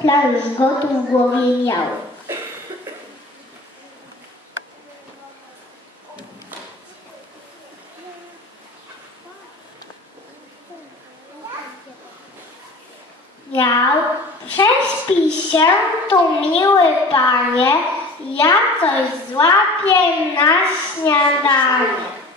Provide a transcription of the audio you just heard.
plan już gotów w głowie miał. Prześpij się tu, miły panie, ja coś złapię na śniadanie.